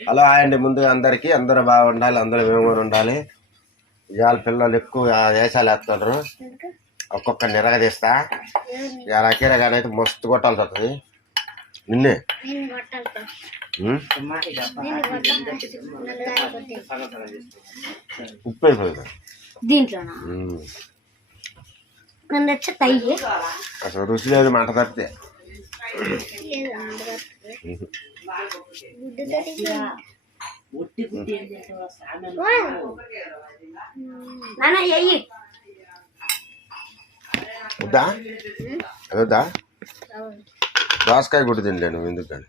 Hello hi అండి. ముందుగా అందరికీ అందరూ బాగుండాలి, అందరూ మేము ఉండాలి. ఇవాళ పిల్లలు ఎక్కువ వేసాలు వేస్తున్నారు. ఒక్కొక్క నిరగదీస్తా. ఇవాళ అకీరగానే అయితే మస్తు కొట్టాల్సి వస్తుంది. నిన్నే ఉప్పు అయిపోయింది దీంట్లో అసలు రుచి లేదు, మంట తప్పితే. వద్దా వద్దా దోసకాయ గుడ్డు తిండి నువ్వు ఎందుకు కానీ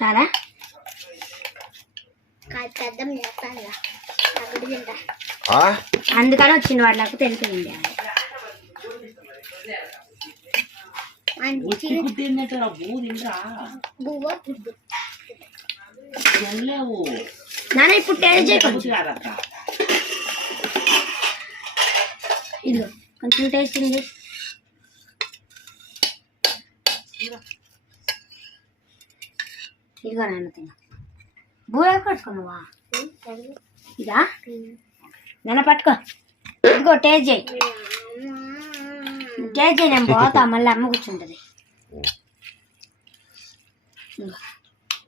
చాలా అందుకని వచ్చింది వాళ్ళకు తెలిసింది. నాన్న ఇప్పుడు టేస్ట్ చేయవచ్చు. ఇదిగో కొంచెం టేస్ట్ ఉంది. ఇదిగో నాన్న తిన్నా. బూర పట్టుకున్నావా? ఇదా నాన్న పట్టుకో. ఇదిగో టేస్ట్ చేయి. టేస్ట్ చేయి. నేను పోతా, మళ్ళీ అమ్మ కూర్చుంటది.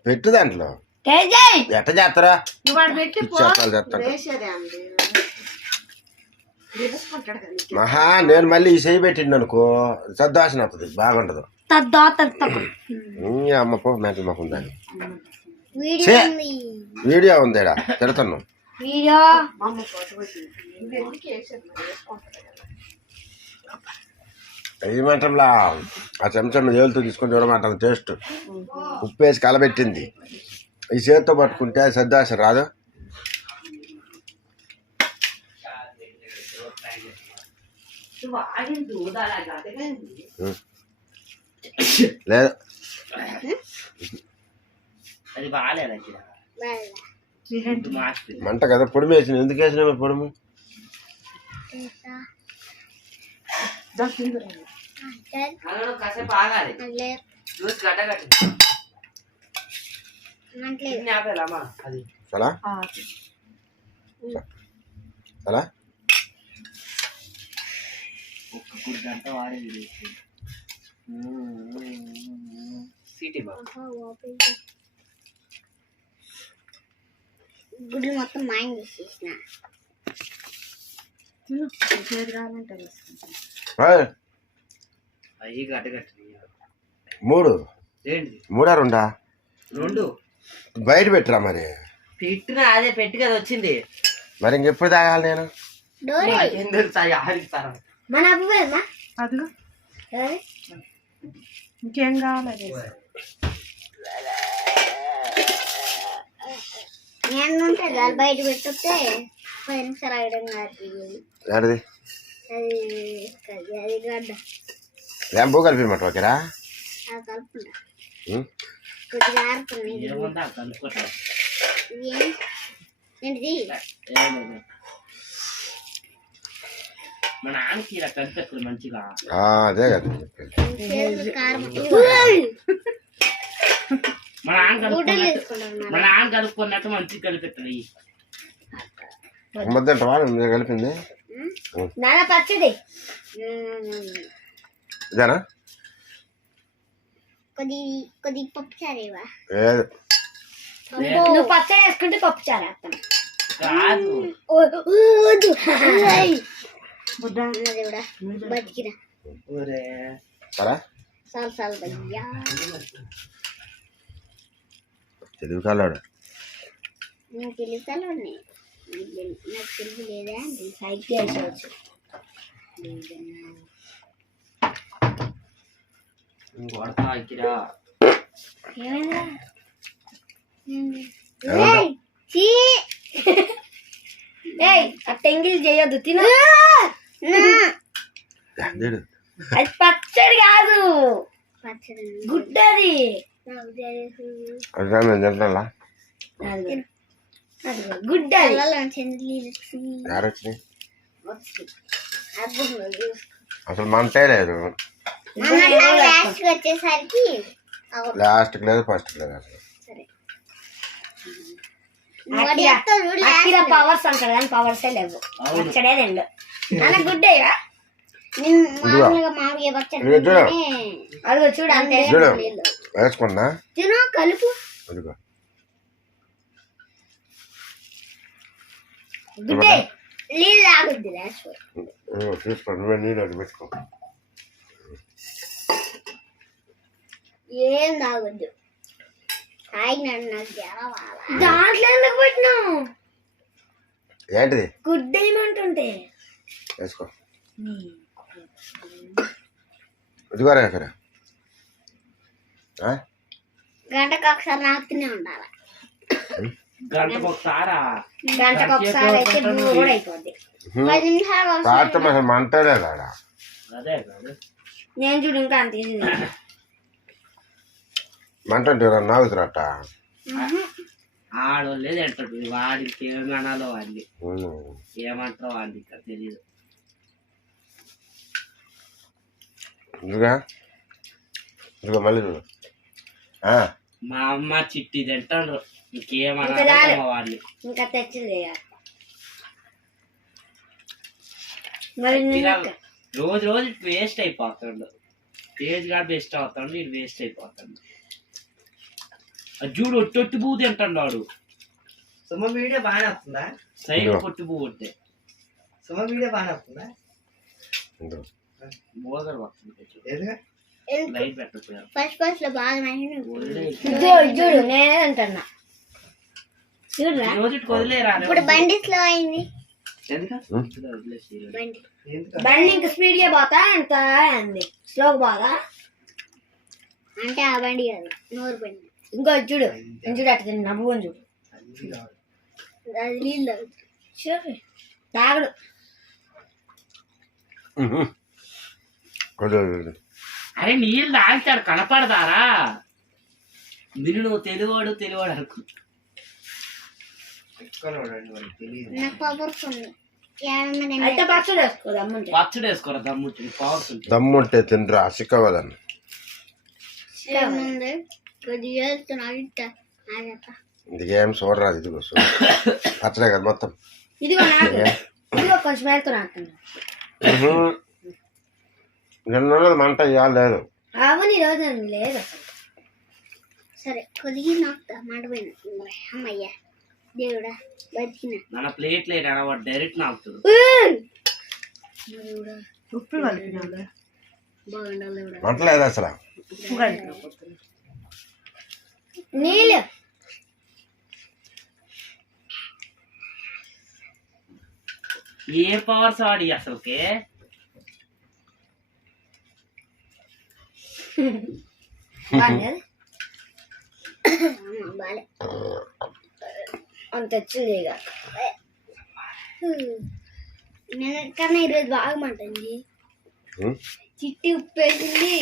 పెట్టు దాంట్లో టేస్ట్ చేయి. ఎట్ట చేస్తారా? మహా నేను మళ్ళీ ఈ చేయి పెట్టిండు అనుకో సద్దాసన అవుతుంది, బాగుండదు. అమ్మ పో మెంటల్ మాకు ఉందని వీడియో ఉందేడా తిడతాను. ఏమంటంలా ఆ చెంచా ఏలుతో తీసుకొని చూడమంటాను. టేస్ట్ ఉప్పు వేసి కలబెట్టింది. ఈ చేతితో పట్టుకుంటే సద్దాస రాదు. లేదు మంట కదా. పొడిమి వేసిన ఎందుకు వేసినా పొడుము? చాలా చాలా గుడ్లు మొత్తం మాయం చేసేసిన. మూడా రెండా రెండు బయట పెట్టరా? మరి పెట్టినా అదే పెట్టి కదా వచ్చింది. మరి ఇంకెప్పుడు తాగాలి నేను? ఇంకేం కావాలి? నేను బయట పెట్టొస్తే 10 నిమిషాలు ఏడది ర్యాంపో కలిపిమంట ఓకేరా? మంచిగా అదే కదా మన నాన్న కలుపుకున్నట్టు మంచిగా కలిపిస్తుంది. ముద్దంటవా కలిపింది? పచ్చడి ఇదేనా? కొద్ది పప్పు చారేవా? లేదు నువ్వు పచ్చడి వేసుకుంటే పప్పు చారేస్తాను. బతికిరా సాల్ భయ్యా. తెలుగు కాలాడు. నువ్వు తెలుగుతాను, నాకు తెలుగు లేదా? సైట్ చేసేవచ్చు. అట్టెంగిల్ చేయొద్దు, తిన. అది పచ్చడి కాదు, గుడ్డది. గుడ్డ అసలు మంటే లేదు. వచ్చేసరికి లాస్ట్కి లేదు, ఫస్ట్కి లేదు. అసలు అఖిల పవర్స్ అంటాడు కానీ పవర్సే లేవు. పచ్చడే రెండు నాన్న గుడ్డే అదిగో చూడు అంతే వేసుకున్నా తిను కలుపు గుడ్డే నీళ్ళు తాగుద్ది తీసుకో నువ్వే నీళ్ళు అడ్డు పెట్టుకో. ఏం తాగొద్దు దాంట్లో ఎందుకు పెట్టినావు ఏంటిది గుడ్డ ఏమంటుంటే వేసుకో ఇదిగోరా ఇక్కడ గంటకు ఒకసారి నాకుతూనే ఉండాలి. గంటకు ఒకసారి అయితే బువ్వ కూడా అయిపోద్ది. 10 నిమిషాలు కాస్త అసలు మంటలే కాడా అదే కాదు నేను చూడు ఇంకా అంత ఇది మంట అంటే నాగుతున్నట్ట ఆడోళ్ళేది అంటాడు వాడికి ఏం అనాలో వాడిని ఏమంటారో వాడికి ఇంకా తెలియదు. ఇదిగా ఇదిగో మళ్ళీ చూడు మా అమ్మ చిట్టి తింటాడు ఇంకేమన్నా వాడిని ఇంకా తెచ్చి చేయాలి. మరి రోజు రోజు ఇటు వేస్ట్ అయిపోతాడు. తేజ్ గా బెస్ట్ అవుతాడు ఇటు వేస్ట్ అయిపోతాడు. చూడు ఒట్టొట్టు పువ్వు తింటాడు వాడు. సుమ వీడియో బాగానే వస్తుందా? సైడ్ పొట్టు పువ్వు ఉంటే సుమ వీడియో బాగానే వస్తుందా? మోదరు వస్తుంది లైట్ పెట్టకపోయారు. ఫస్ట్ లో బాగా చూడు నేనే అంటున్నా చూడరా రోజుకి వదిలేరా ఇప్పుడు బండి స్లో అయింది. బండి ఇంకా స్పీడ్ గా పోతా ఎంత అంది స్లో బాగా అంటే ఆ బండి కాదు నోరు బండి. ఇంకో చూడు చూడు అట్లా నవ్వు చూడు అది నీళ్ళు చూడు తాగడు. అరే నీళ్ళు తాగుతాడు కనపడతారా మీరు నువ్వు తెలివాడు అనుకో. నాకు పవర్స్ ఉంది అయితే పచ్చడి వేసుకో దమ్ముంటే పచ్చడి వేసుకోరా దమ్ముంటే పవర్స్ ఉంటుంది. దమ్ముంటే తిండ్రా సిక్కవదని ఇదిగేం చూడరా ఇదిగో పచ్చడే కదా మొత్తం. ఇదిగో నాకు ఇదిగో కొంచెం వేరుతో నాకున్నా నిన్న మంట ఇవ్వాలి లేదు అవును ఈ రోజు లేదు అసలు. సరే కొద్దిగా నాకు మాట పోయిన అమ్మయ్యా దేవుడా బతికిన మన ప్లేట్ లేట్ వాడు డైరెక్ట్ నాకుతాడు. ఉప్పు కలిపినా బాగుండాలి మంట లేదు అసలు నీళ్ళు ఏ పవర్స్ వాడి అసలుకే అంత వచ్చింది ఇక కన్నా ఈరోజు బాగా మంటుంది. చిట్టి ఉప్పు వేసింది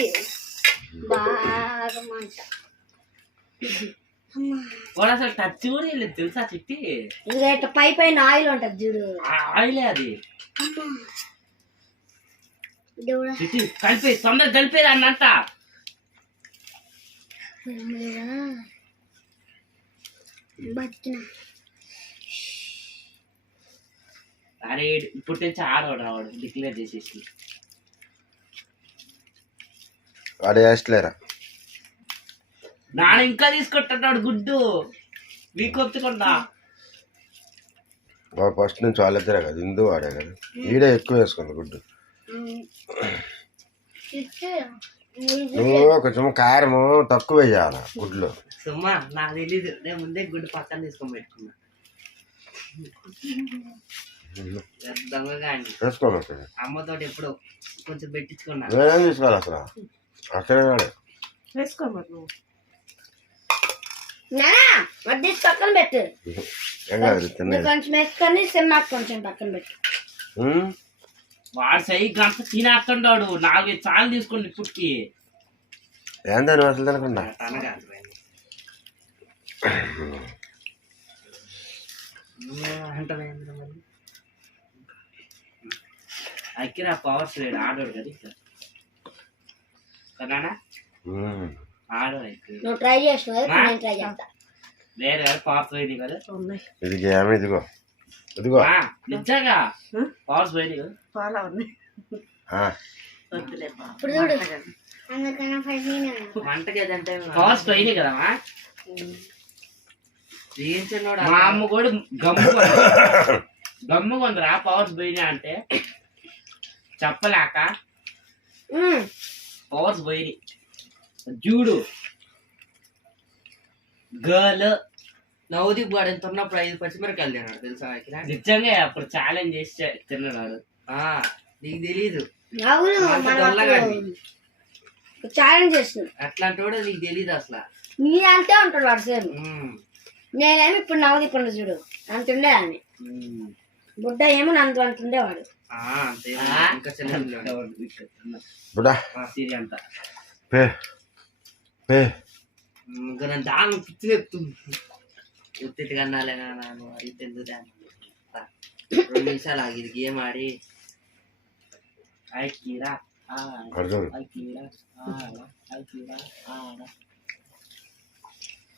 బాగా మంట. వాడు అసలు టచ్ కూడా లేదు తెలుసా చిట్టి. ఇంకా ఇట్లా పై పైన ఆయిల్ ఉంటది చూడు ఆయిలే అది. చిట్టి కలిపే తొందర కలిపేది అన్నంట. బతికిన అరే ఇప్పుడు తెచ్చి ఆడవాడు రావాడు డిక్లేర్ చేసేసి వాడు వేస్తలేరా నాన్న ఇంకా తీసుకుంటున్నాడు గుడ్డు వీకొత్తుకుండా. వాడు ఫస్ట్ నుంచి వాళ్ళిద్దరే కదా ఇందు వాడే కదా వీడే ఎక్కువ వేసుకుంది గుడ్డు. నువ్వు కొంచెం కారము తక్కువ వేయాలి గుడ్లు. సుమ్మా నాకు తెలీదు నేను ముందే గుడ్డు పక్కన తీసుకొని పెట్టుకున్నా. దొంగగా అండి వేసుకోవాలి అమ్మతో ఎప్పుడు కొంచెం పెట్టించుకున్నా. నేనేం తీసుకోవాలి అసలు అక్కడే వాడే వేసుకోమరు నువ్వు మధ్య పక్కన పెట్టు. ఏం కాదు తిన్నది. కొంచెం వేసుకొని సినిమాకి కొంచెం పక్కన పెట్టు. వాడు సై గంట తినేస్తుంటాడు 4-5 సార్లు తీసుకోండి ఇప్పటికి. ఏందా నువ్వు అసలు తినకుండా అక్కిరా పవర్స్ లేడు ఆడోడు కదా ఇక్కడ కదా ఆడో నువ్వు ట్రై చేసినావు నేను ట్రై చేస్తా. లేదు కదా పవర్స్ పోయింది కదా ఉన్నాయి ఇది ఏమి ఇదిగో ఇదిగో నిజంగా పవర్స్ పోయింది కదా చాలా ఉన్నాయి ఆ, వద్దులే ఇప్పుడు చూడు అందుకన్నా ఫస్ట్ నేనే ఉన్నా. వంటకి ఏదంటే పవర్స్ పోయింది కదా జీవించినోడు మా అమ్మ కూడా గమ్ము కొందరా పవర్స్ పోయినాయి అంటే చెప్పలేక ఉమ్. పవర్స్ పోయినాయి చూడు గర్ల్ నవదీప్ గాడు ఎంత ఉన్నప్పుడు 5 పచ్చిమిరకాయలు తిన్నాడు తెలుసా అఖిల? నిజంగా అప్పుడు ఛాలెంజ్ చేసి తిన్నాడు ఆ, నీకు తెలీదు అవును అంత మనం దొల్లగాడివి. ఛాలెంజ్ చేస్తున్నాం అట్లాంటి వాడు నీకు తెలీదు అసలు నీ అంతే ఉంటాడు వాడు సేమ్ ఉమ్. నేనేమి ఇప్పుడు నవ్వుదిప్పుడు చూడు అంత ఉండేదాన్ని బుడ్డ ఏమో నంత అంత ఉండేవాడు ఆ, అంతే ఇంకా చిన్న బుడ్డా సీరి అంత పే పే ఇంకా నేను దాని పిచ్చి చెప్తుంది ఉత్తిటి కన్నాలే నాను అది ఎందుకు 2 నిమిషాలు ఆగి ఇది గేమ్ ఆడి ఐకిరా అర్థం ఐకిరా ఐకిరా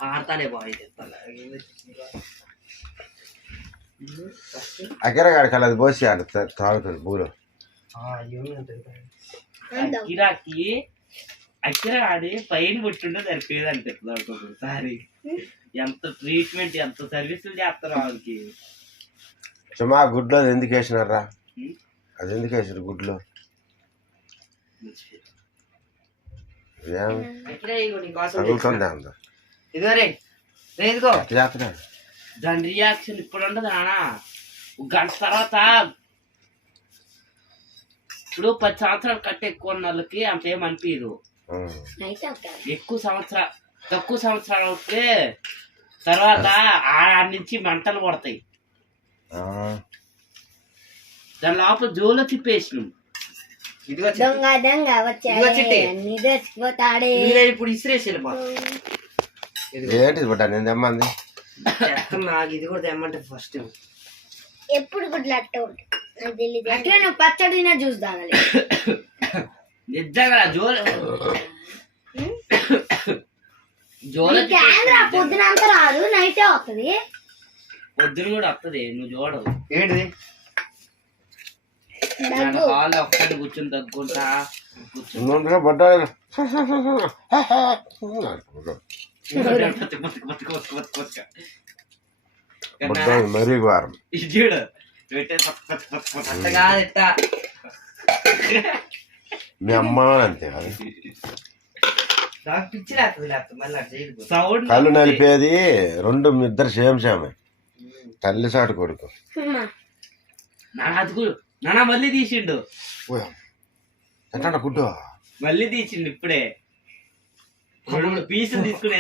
ఆడతానే బాగా అకిరగాడికి అలా పోసి ఆడు తాగుతుంది పూలు అకిరాకి అకిరా ఆడి పైన పుట్టుంటే సరిపోయేది అనిపిస్తుంది ఒక్కొక్కసారి ఎంత ట్రీట్మెంట్ ఎంత సర్వీసులు చేస్తారు వాళ్ళకి సుమా గుడ్లో అది ఎందుకు వేసినారా అది ఎందుకు వేసారు గుడ్లో ఏం తగులుతుంది అంత ఇదిగో రే ఇదిగో చేస్తున్నాడు దాని రియాక్షన్ ఇప్పుడు ఉండదు నాన్న ఒక గంట తర్వాత ఇప్పుడు 10 సంవత్సరాలు కట్టే ఎక్కువ ఉన్న వాళ్ళకి అంత ఏం అనిపించదు అయితే ఓకే తక్కువ సంవత్సరాలు అవుతే తర్వాత ఆడ నుంచి మంటలు పడతాయి దాని లోపల జోలో తిప్పేసినాం ఇదిగో దొంగ దొంగ ఇదిగో చిట్టి. వచ్చాడే నిద్రపోతాడే ఇప్పుడు ఇసిరేసి వెళ్ళిపోతా ఏంటిది బుడ్డా నేను తెమ్మంది నాకు ఇది కూడా తెమ్మంటే ఫస్ట్ ఎప్పుడు గుడ్లు అట్ట నాకు తెలియదు అట్లా నువ్వు పచ్చడి తినే జ్యూస్ తాగాలి నిజంగా జోలో కెమెరా పొద్దున అంతా రాదు నైటే వస్తుంది పొద్దున కూడా వస్తుంది నువ్వు చూడవు ఏంటిది హాల్ ఒక్కటి కూర్చొని తగ్గుకుంటా ముందుగా బుడ్డా బుడ్డా మరీ వారం చూడు అంత కాదు ఇట్ట మీ అమ్మ అంతే కదా నాకు పిచ్చి లేకపోతే మళ్ళీ అట్లా చేయదు సౌండ్ కళ్ళు నలిపేది రెండు మీ ఇద్దరు సేమ్ సేమే తల్లి సాటు కొడుకు నాన్న మళ్ళీ తీసిండు ఎట్లా గుడ్డు మళ్ళీ తీసిండు ఇప్పుడే 2 పీసులు తీసుకుని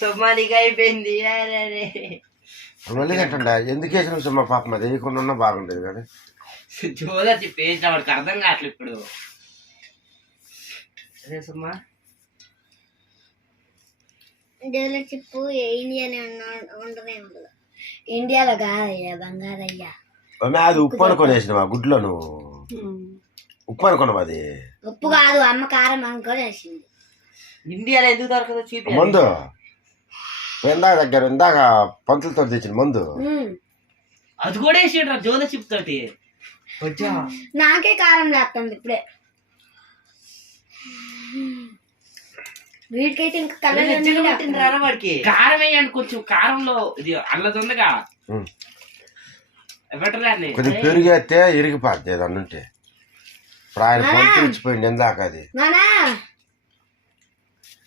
సొమ్మానికి అయిపోయింది అరే మళ్ళీ తింటండా ఎందుకు వేసిన సుమ్మ పాపం అది వేయకుండా ఉన్నా బాగుండేది కానీ జోలా చెప్పేసిన వాడికి అర్థం కావట్లేదు ఇప్పుడు అదే సుమ్మా ఇండియాలో చెప్పు ఇండియానే ఉండదే ఉండదు ఇండియాలో కాదయ్యా బంగారయ్యా అది ఉప్పు అనుకొని వేసినావా గుడ్లో నువ్వు ఉప్పు అనుకున్నావు అది ఉప్పు కాదు అమ్మ కారం అనుకొని వేసింది ఇండియాలో ఎందుకు దొరకదో చూపి మందు ఇందాక పంతులతో తెచ్చిన మందు అది కూడా వేసిండ్రా జోలా చిప్ తోటి వచ్చా నాకే కారం లేస్తుంది ఇప్పుడే వీటికైతే ఇంకా కలర్ వాడికి కారం వేయండి కొంచెం కారంలో ఇది అల్లది ఉందిగా ఎవటరాన్ని కొద్దిగా పెరిగేస్తే ఇరిగిపోద్ది ఏదన్నా ఉంటే ఇప్పుడు ఆయన పంతులు ఇచ్చిపోయింది ఇందాక అది నానా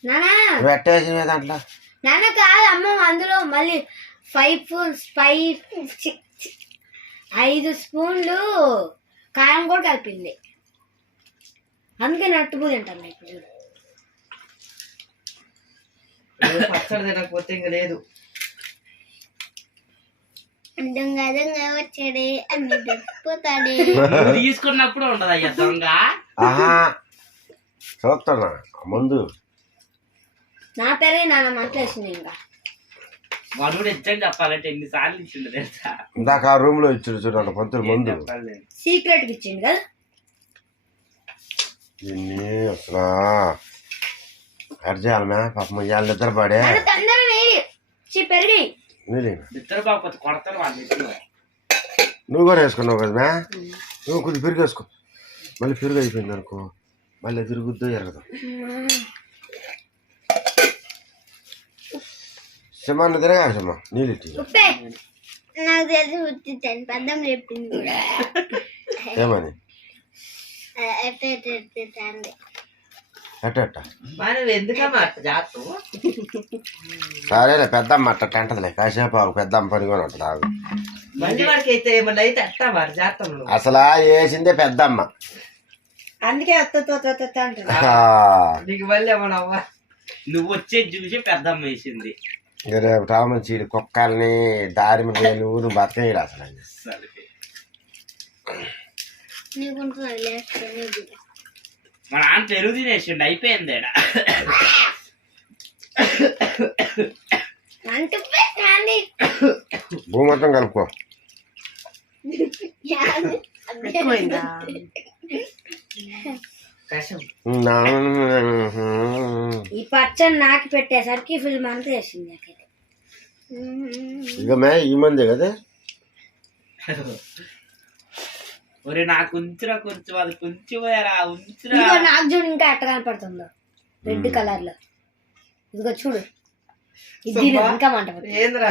నానా నువ్వు ఎట్టేసిన దాంట్లో నాన్న కాదు అమ్మ అందులో మళ్ళీ 5 స్పూన్లు కారం కూడా కలిపింది అందుకే నట్టుబూ తింటాను ఇప్పుడు చూడు పచ్చడి తినకపోతే ఇంకా లేదు దొంగ దొంగ వచ్చాడే అన్ని దొరికిపోతాడే తీసుకున్నప్పుడు ఉండదు అయ్యా దొంగ ఆహా చూస్తున్నా ముందు నా పేరే నాన్న మంటలేసింది ఇంకా వాడు కూడా ఇచ్చని చెప్పాలంటే ఎన్నిసార్లు ఇచ్చిండు తెలుసా ఇందాక ఆ రూమ్ లో ఇచ్చాడు చూడండి పంతులు ముందు చెప్పాలి సీక్రెట్ ఇచ్చింది కదా దీన్ని అసలు అర్జాలమే పాపం ఇవాళ నిద్ర పడే తొందర వేయి పెరిగి నీళ్ళు ఇద్దరు బాగుపోతే కొడతారు వాళ్ళు ఇద్దరు. నువ్వు కూడా వేసుకున్నావు కదా మ్యా నువ్వు కొద్దిగా పెరుగు వేసుకో మళ్ళీ పెరుగు అయిపోయింది అనుకో మళ్ళీ తిరుగుద్దు ఎరగదు సింహ నువ్వు తిరగా సింహ నీళ్ళు ఇట్టి ఉప్పే నాకు తెలిసి ఉత్తిస్తాను పెద్దమ్మ చెప్పింది కూడా ఏమని అట్ట అట్ట మనం ఎందుకమ్మా అట్ట చేస్తావు? సరేలే పెద్దమ్మ అట్ట అంటదిలే కాసేపు ఆగు, పెద్దమ్మ పని కూడా ఉంటుంది ఆగు. మళ్ళీ వాడికి అయితే ఏమన్నా అయితే అట్ట మరి చేస్తాం నువ్వు. అసలు వేసిందే పెద్దమ్మ అందుకే అంటారు నీకు మళ్ళీ ఏమన్నా అవ్వ నువ్వు వచ్చే చూసి పెద్దమ్మ వేసింది. రేపు రామచీడి కుక్కల్ని దారి మీద ఊరు బతకడు అసలు సరే మా నాన్న పెరుగు తినేసిండు అయిపోయింది ఈడ. భూమి మొత్తం కలుపుకో కషం ఈ పచ్చని నాకి పెట్టేసరికి ఫిల్మ్ అంతా వేసింది నాకైతే. ఇక మే ఈ మందే కదా ఒరే నాకు ఉంచురా కొంచెం అది కొంచెం పోయారా ఉంచురా. ఇదిగో నాకు చూడు ఇంకా ఎట్ట కనపడుతుందో రెడ్ కలర్ లో. ఇదిగో చూడు ఇది ఇంకా మంట పడుతుంది. ఏంద్రా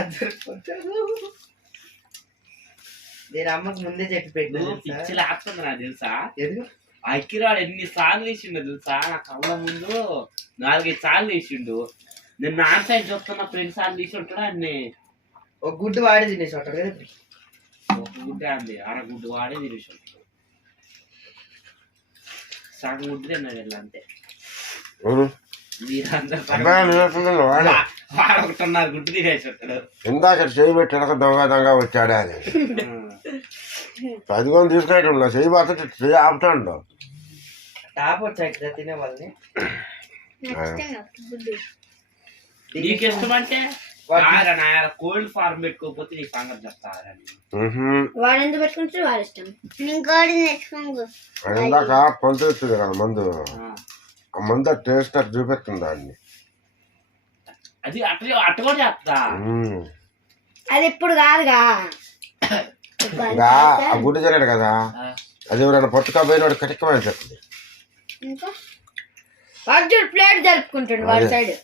నేను అమ్మకు ముందే చెప్పి పెట్టు పిచ్చి లేస్తుంది నాకు తెలుసా. ఎందుకు అక్కిరాడు ఎన్ని సార్లు వేసిండు తెలుసా నా కళ్ళ ముందు 4-5 సార్లు వేసిండు. నేను నాన్న సైడ్ చూస్తున్నా ఫ్రెండ్ సార్లు తీసి ఉంటాడు అన్ని ఒక గుడ్డు వాడి తినేసి ఉంటారు కదా. ఒక గుడ్డే అంది గుడ్డు వాడే తినేసి ఉంటాడు. సగం గుడ్డు తిన్నాడు ఇలా అంతే. మీరందరూ వాడు 1.5 గుడ్డు తినేసి ఉంటాడు. ఇందాక చేయి పెట్టాక దొంగ దొంగ వచ్చాడా అని 10 కొని తీసుకునేటప్పుడు చేయి పడుతుంటే చేయి ఆపుతాడు. టాప్ వచ్చాయి తినే వాళ్ళని. నీకు ఇష్టం అంటే కోల్డ్ ఫార్మ్ పెట్టుకోకపోతే నీ సంగతి చెప్తారని. వాడు ఎందుకు పెట్టుకుంటే వాడు ఇష్టం. అది ఇందాక పొందు వచ్చింది కదా మందు ఆ మందు టేస్ట్ అది చూపెడుతుంది దాన్ని. అది అట్ట కూడా చెప్తా. అది ఇప్పుడు కాదుగా ఇంకా ఆ గుడ్డు జరిగాడు కదా అది ఎవరైనా పట్టుకపోయినాడు కటిక్కమని చెప్తుంది. వాడు చూడు ప్లేట్ జరుపుకుంటాడు వాడి సైడ్.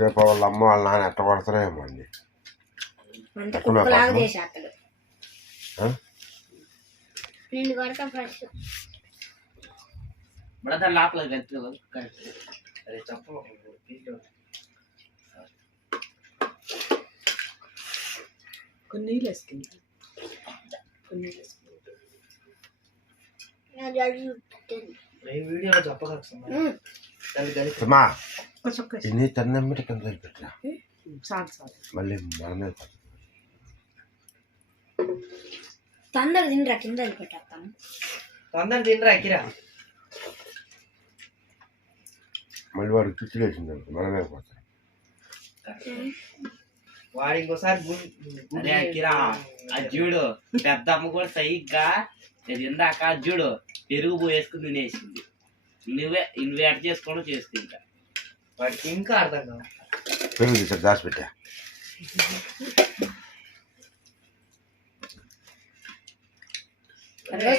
రేపు వాళ్ళ అమ్మ వాళ్ళ నాన్న ఎట్ట పడతారో ఏమో అండి. అంత కుక్కలాగా చేసేస్తాడు. బ్రదర్ లోపల కరెక్ట్. అరే చెప్పు కొన్ని నీళ్ళు వేసుకుంది వీడియోలో చెప్పగలుగుతున్నా ఇన్ని తన్నమ్మిటి కింద పెట్టరా మళ్ళీ మనమే తొందర తినరా కింద పెట్టేస్తాను. తొందర తినరా అక్కిరా. మళ్ళీ వాడికి చుట్టూ వేసింది మనమే పోతాం. వాడు ఇంకోసారి అరే అక్కిరా అది చూడు పెద్ద అమ్మ కూడా సైగ్గా ఇది ఇందాక చూడు పెరుగు పోయేసుకుని తినేసింది. నువ్వే ఎట్ చేసుకోవడం చేసుకుంటా. వాడికి ఇంకా అర్థం కాదు. పెరుగు తీసాడు దాచిపెట్టా.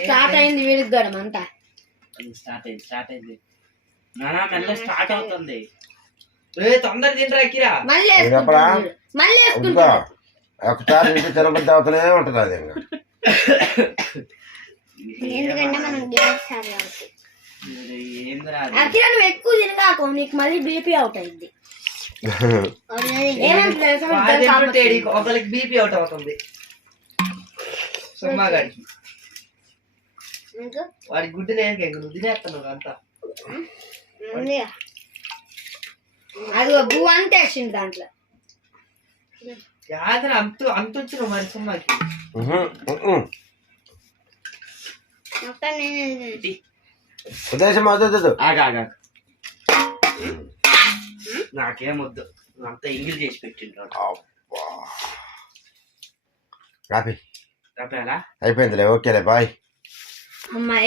స్టార్ట్ అయింది వీడికి కూడా మంట. స్టార్ట్ అయింది నానా మెల్ల స్టార్ట్ అవుతుంది. తొందర తినరా అక్కిరా. మళ్ళీ ఇంకా ఒకసారి ఇంటి తినబడి అవుతూనే ఉంటుంది అది. అఖిల నువ్వు ఎక్కువ తినగాకు నీకు మళ్ళీ బీపీ అవుట్ అయింది. ఒకరికి బీపీ అవుట్ అవుతుంది. సుమ్మా గారికి వాడి గుడ్డు నేను నువ్వు తినేస్తున్నావు అంతా. అది బూ అంతే వేసింది దాంట్లో. అంత వచ్చిన మరి సుమ్మాకి ఉద్దేశం అవుతుంది. నాకేమొద్దు అంతా ఇంగిల్ చేసి పెట్టిండ్రు. కాపీ కాపేలా అయిపోయిందిలే. ఓకేలే బాయ్. అమ్మాయి